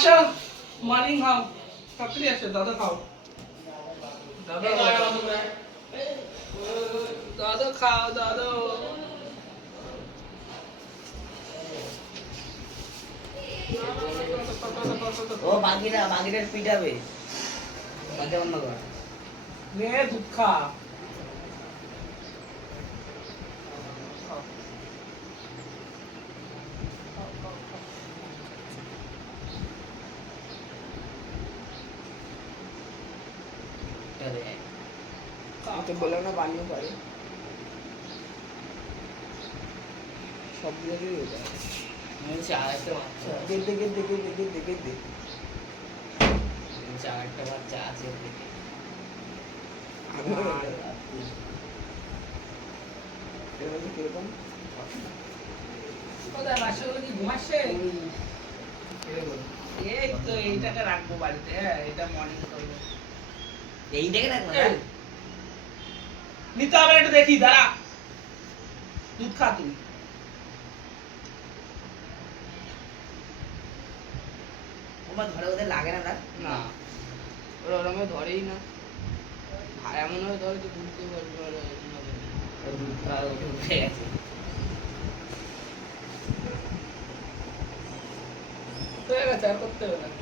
আসো মর্নিং খাও তাড়াতাড়ি আসো দাদা খাও দাদা দাদা খাও দাদা ও বাকিটার পিটাবে বাকি অন্য কর নে দুধ খা তো বললো না পানিও পারে সব জায়গায় হয়ে যায় আরেকটা বাচ্চা গেদ্দে গেদ্দে গেদ্দে গেদ্দে গেদ্দে আরেকটা বাচ্চা আছে ওদিকে কিরকম কোথায় বাচ্চাগুলো কি ঘুমাচ্ছে এই তো এইটাকে রাখবো বাড়িতে হ্যাঁ এটা মর্নিং করবো এইটাকে রাখবো না নিতে হবে একটু দেখি দাঁড়া দুধ খা তুমি ওমা ধরে ওদের লাগে না না ওরা ওরমে ধরেই না আর এমন ভাবে ধরে যে বুঝতে পারবে ওরা দুধ খাওয়া উঠে গেছে হয়ে গেছে আর করতে হবে না